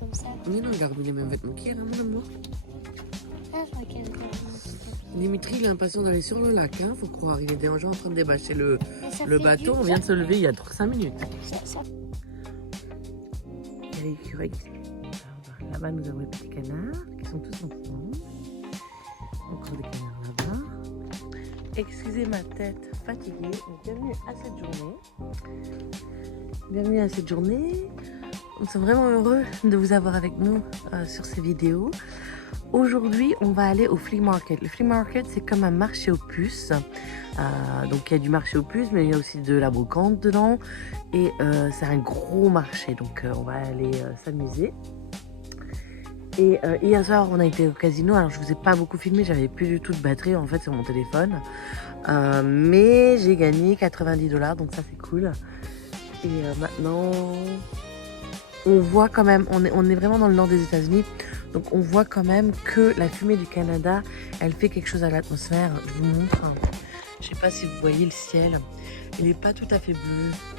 comme ça. Mais non, il a remis les mêmes vêtements qu'hier, hein, mon amour. Ah, je crois qu'elle Dimitri, il a l'impression d'aller sur le lac, hein, faut croire. Il est déjà en train de débâcher le fait bateau. du- On vient de se lever il y a 5 minutes. ça- Il y a l'écureuil. Alors, là-bas, nous avons les petits canards qui sont tous ensemble. Encore des canards là-bas. Excusez ma tête fatiguée. Bienvenue à cette journée. Bienvenue à cette journée. Nous sommes vraiment heureux de vous avoir avec nous sur ces vidéos. Aujourd'hui, on va aller au flea market. Le flea market, c'est comme un marché aux puces. Donc, il y a du marché aux puces, mais il y a aussi de la brocante dedans. Et c'est un gros marché, donc on va aller s'amuser. Et hier soir, on a été au casino. Alors, je vous ai pas beaucoup filmé, j'avais plus du tout de batterie en fait sur mon téléphone. Mais j'ai gagné 90$, donc ça c'est cool. Et maintenant, on voit quand même, on est vraiment dans le nord des États-Unis, donc on voit quand même que la fumée du Canada, elle fait quelque chose à l'atmosphère. Je vous montre. Je sais pas si vous voyez le ciel. Il n'est pas tout à fait bleu,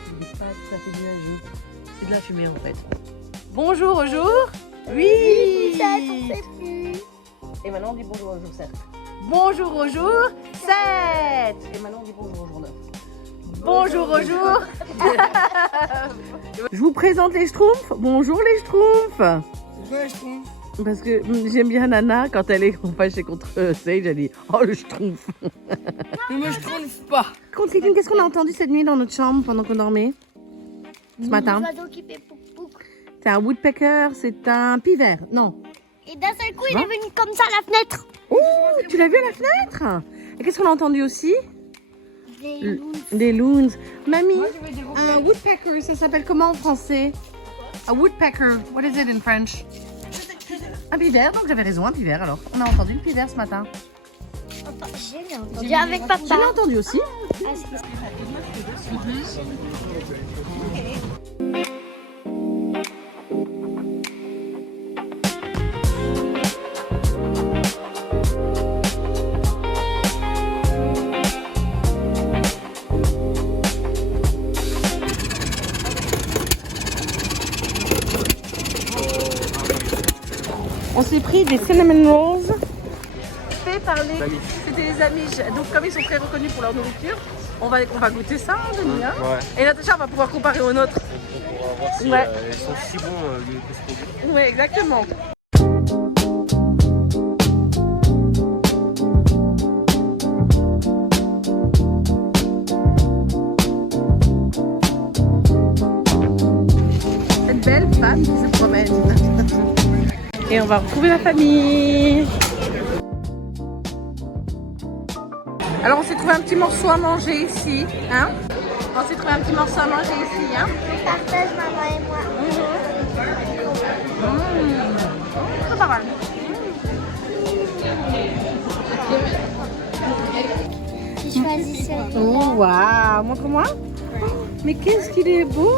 il n'est pas tout à fait nuageux. C'est de la fumée en fait. Bonjour au jour. Oui. Ça, on sait plus. Et maintenant on dit bonjour au jour 7. Bonjour au jour 7. Et maintenant on dit bonjour au jour 9. Bonjour au jour. Je vous présente les Schtroumpfs. Bonjour les Schtroumpfs. Pourquoi je trouve? Parce que j'aime bien Nana, quand elle est fâchée contre Sage, elle dit « Oh le Schtroumpf !» Mais moi je trouve pas. Contre qu'est-ce qu'on a entendu cette nuit dans notre chambre pendant qu'on dormait? Ce matin. Les oiseaux qui fait pouc pouc. C'est un woodpecker, c'est un pivert. Non. Et d'un seul coup, il est venu comme ça à la fenêtre. Oh, tu l'as vu à la fenêtre? Et qu'est-ce qu'on a entendu aussi? Des loups. Des loons. Mamie, Moi je veux des un woodpecker, ça s'appelle comment en français? A woodpecker, what is it in French? Un pivert, donc j'avais raison, un pivert alors. On a entendu le pivert ce matin. J'ai entendu avec papa. Je l'ai entendu aussi. Ah, c'est- On s'est pris des cinnamon rolls faits par les... C'était les amis. Donc comme ils sont très reconnus pour leur nourriture, on va goûter ça, Denis. Hein Ouais, Et Natacha, on va pouvoir comparer aux nôtres. on pourra voir si Ouais. ils sont si bons que ce qu'on dit. Oui, exactement. Cette belle femme qui se promène. Et on va retrouver la famille. Alors on s'est trouvé un petit morceau à manger ici, hein? On s'est trouvé un petit morceau à manger ici, hein? On partage, maman et moi. C'est pas mal. J'ai choisi celui-là. Oh waouh, montre-moi. Mais qu'est-ce qu'il est beau!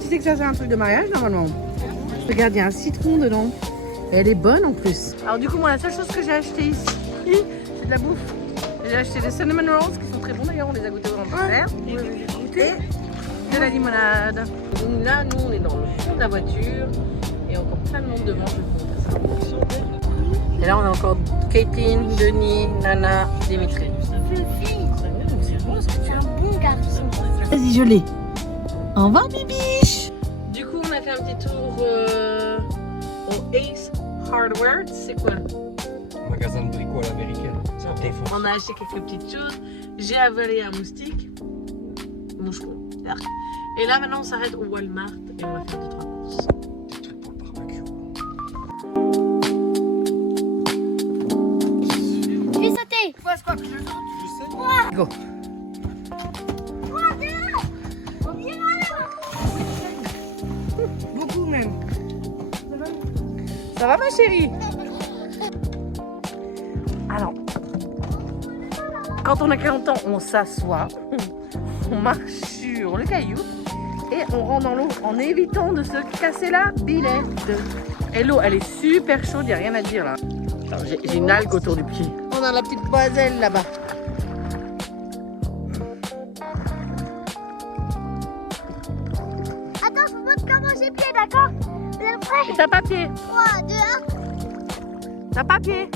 Tu sais que ça c'est un truc de mariage normalement. Regarde, il y a un citron dedans. Et elle est bonne en plus. Alors du coup, moi la seule chose que j'ai acheté ici, c'est de la bouffe. J'ai acheté des cinnamon rolls qui sont très bons d'ailleurs, on les a goûtés au grand frère. Et de la limonade. Là, nous on est dans le fond de la voiture et encore plein de monde devant, je vais vous montrer ça. Et là on a encore Caitlin, Denis, Nana, Dimitri. C'est bon ce que tu C'est un bon garçon. Vas-y, je l'ai. Au revoir, bibiche. Du coup, on a fait un petit tour au Ace Hardware. C'est quoi? Magasin de bricoles américain. C'est un défense. On a acheté quelques petites choses. J'ai avalé un moustique. Moucheron. Et là, maintenant, on s'arrête au Walmart et on va faire 2-3 courses. Des trucs pour le barbecue. Je vais sauter. Tu fasses quoi que je sais? Go. Beaucoup même. Ça va, ma chérie? Alors, quand on a 40 ans, on s'assoit, on marche sur le caillou et on rentre dans l'eau en évitant de se casser la billette. Et l'eau, elle est super chaude, il n'y a rien à dire là. J'ai une algue autour du pied. On a la petite boiselle là-bas. Attends, je vous montre comment j'ai pied, d'accord? Vous allez Et t'as papier. 3, 2, 1. T'as papier.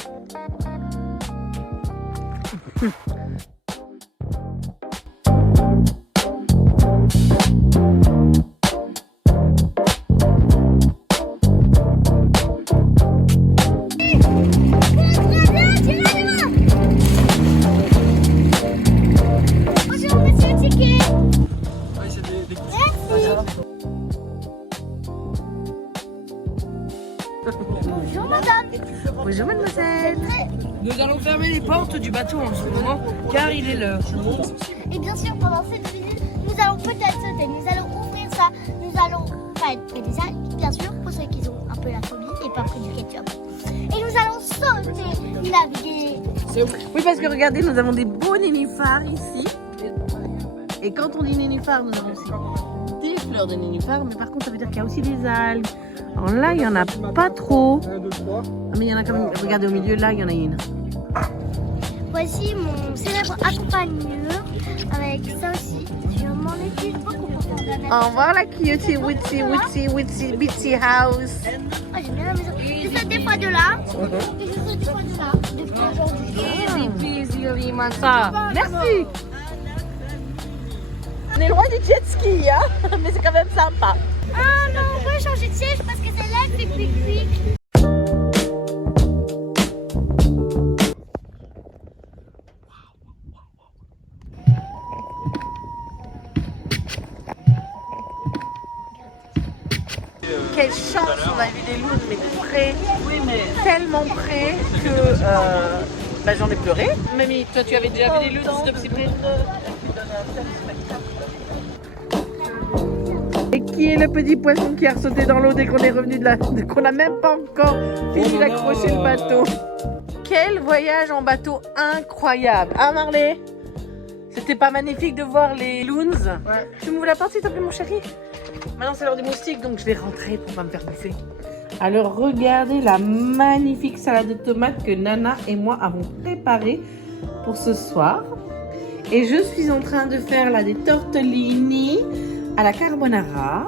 Bonjour, monsieur Ticket. Ouais, c'est des coups. Bonjour, madame. Bonjour mademoiselle. Nous allons fermer les portes du bateau en ce moment car il est l'heure. Et bien sûr, pendant cette minute, nous allons peut-être sauter. Nous allons ouvrir ça. Nous allons pas être près des algues, bien sûr, pour ceux qui ont un peu la phobie et pas près du ketchup. Et nous allons sauter, naviguer. Oui, parce que regardez, nous avons des beaux nénuphars ici. Et quand on dit nénuphars, nous avons aussi des fleurs de nénuphars. Mais par contre, ça veut dire qu'il y a aussi des algues. Alors là, il n'y en a pas trop. 1, 2, 3. Mais il y en a quand même. Regardez, au milieu, là, il y en a une. Voici mon célèbre accompagneur avec ça aussi. Je m'en excuse beaucoup pour faire de la Au revoir la cutie, witty, witty, witty, bitty house. Ah, j'aime bien la maison. Je saute des fois de là. Et je saute des fois de là. Depuis aujourd'hui. Ça, merci. On est loin du jet ski, hein, mais c'est quand même sympa. Ah non, on peut changer de siège parce que celle-là, elle fait quick. Quelle chance, on a vu des loups, mais près, tellement près que j'en ai pleuré. Mamie, toi tu avais déjà vu des loups de si près? Et qui est le petit poisson qui a sauté dans l'eau dès qu'on est revenu qu'on n'a même pas encore fini d'accrocher le bateau? Quel voyage en bateau incroyable, hein Marley? C'était pas magnifique de voir les loons? Ouais. Tu m'ouvres la porte s'il te plaît mon chéri? Maintenant c'est l'heure des moustiques donc je vais rentrer pour pas me faire bouffer. Alors regardez la magnifique salade de tomates que Nana et moi avons préparée pour ce soir. Et je suis en train de faire là des tortellini à la carbonara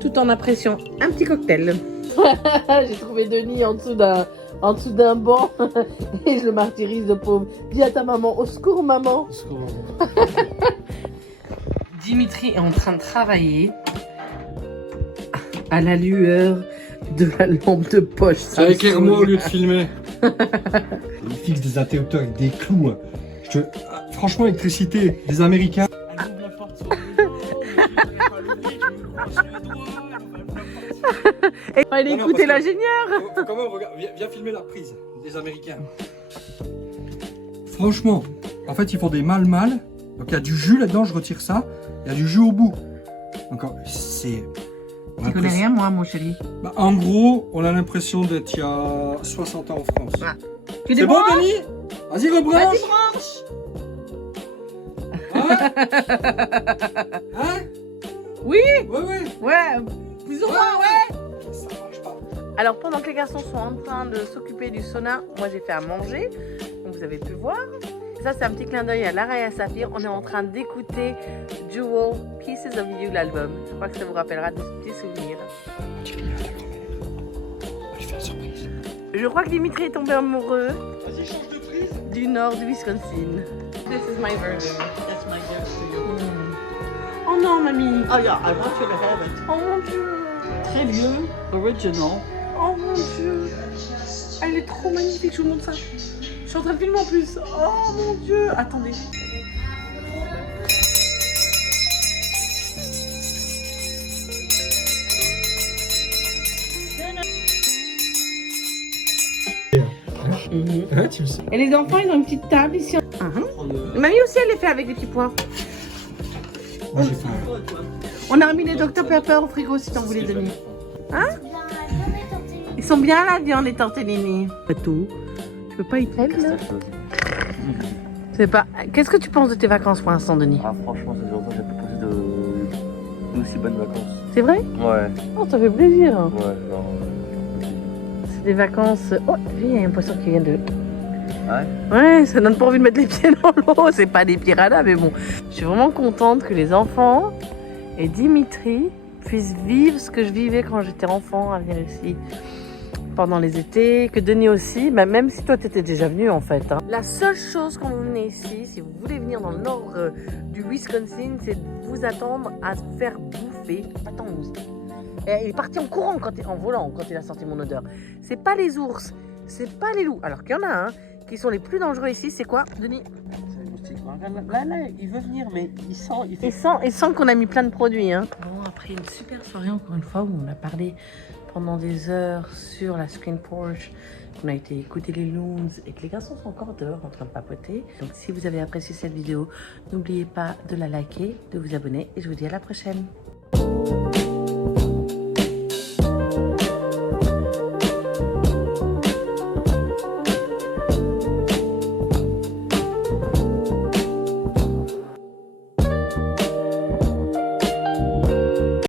tout en appréciant un petit cocktail. J'ai trouvé Denis en dessous d'un banc et je le martyrise le pauvre. Dis à ta maman, au secours maman. Dimitri est en train de travailler à la lueur de la lampe de poche. Ça éclaire-moi au lieu de filmer. Ils fixent des interrupteurs avec des clous. Franchement, l'électricité des Américains. Allez écouter l'ingénieur. Faut quand même regarder. Viens filmer la prise des Américains. Franchement, en fait, ils font des mal-mal. Donc il y a du jus là-dedans, je retire ça. Il y a du jus au bout. Donc c'est... Tu connais rien moi mon chéri. Bah, en gros, on a l'impression d'être il y a 60 ans en France. Ah. C'est bon, Denis? Vas-y, rebranche. Hein? Hein? Oui. Ouais. Plus ou moins ouais. Ça marche pas. Alors pendant que les garçons sont en train de s'occuper du sauna, moi j'ai fait à manger, donc vous avez pu voir. Ça c'est un petit clin d'œil à Lara et à Saphir. On est en train d'écouter Jewel, Pieces of You, l'album. Je crois que ça vous rappellera de petits souvenirs. Je fais une surprise. Je crois que Dimitri est tombé amoureux Vas-y, change de prise. du nord du Wisconsin. This is my version. That's my gift to you. Oh non mamie. Oh yeah, I want you to have it. Oh mon dieu. Très vieux, original. Oh mon dieu. Elle est trop magnifique, je vous montre ça. Je suis en train de filmer en plus. Oh mon dieu. Attendez. Hein, tu le sais. Et les enfants, ils ont une petite table ici. Mamie aussi, elle les fait avec des petits pois. Moi, j'ai faim. On a remis les Dr Pepper au frigo si t'en voulais donner. Hein? Ils sont bien la viande, les tortellini. Pas tout. Tu peux pas y traîner là? C'est pas. Qu'est-ce que tu penses de tes vacances pour l'instant, Denis? Ah franchement, ça fait longtemps que j'ai pas passé de aussi bonnes vacances. C'est vrai? Ouais, Oh, ça fait plaisir. ouais, genre... C'est des vacances. Oh, il y a un poisson qui vient de. Ouais. Ouais, ça donne pas envie de mettre les pieds dans l'eau. C'est pas des piranhas, mais bon. Je suis vraiment contente que les enfants et Dimitri puisse vivre ce que je vivais quand j'étais enfant, à venir ici pendant les étés, que Denis aussi, bah, même si toi tu étais déjà venu en fait. Hein. La seule chose quand vous venez ici, si vous voulez venir dans le nord du Wisconsin, c'est de vous attendre à se faire bouffer. Attends, il est parti en courant en volant quand il a sorti mon odeur. C'est pas les ours, c'est pas les loups. Alors qu'il y en a qui sont les plus dangereux ici, c'est quoi, Denis? C'est les moustiques. Là, il veut venir, mais il sent. Il sent qu'on a mis plein de produits. Hein. Bon, après une super soirée, encore une fois, où on a parlé pendant des heures sur la screen porch, on a été écouter les loons et que les garçons sont encore dehors en train de papoter. Donc si vous avez apprécié cette vidéo, n'oubliez pas de la liker, de vous abonner et je vous dis à la prochaine.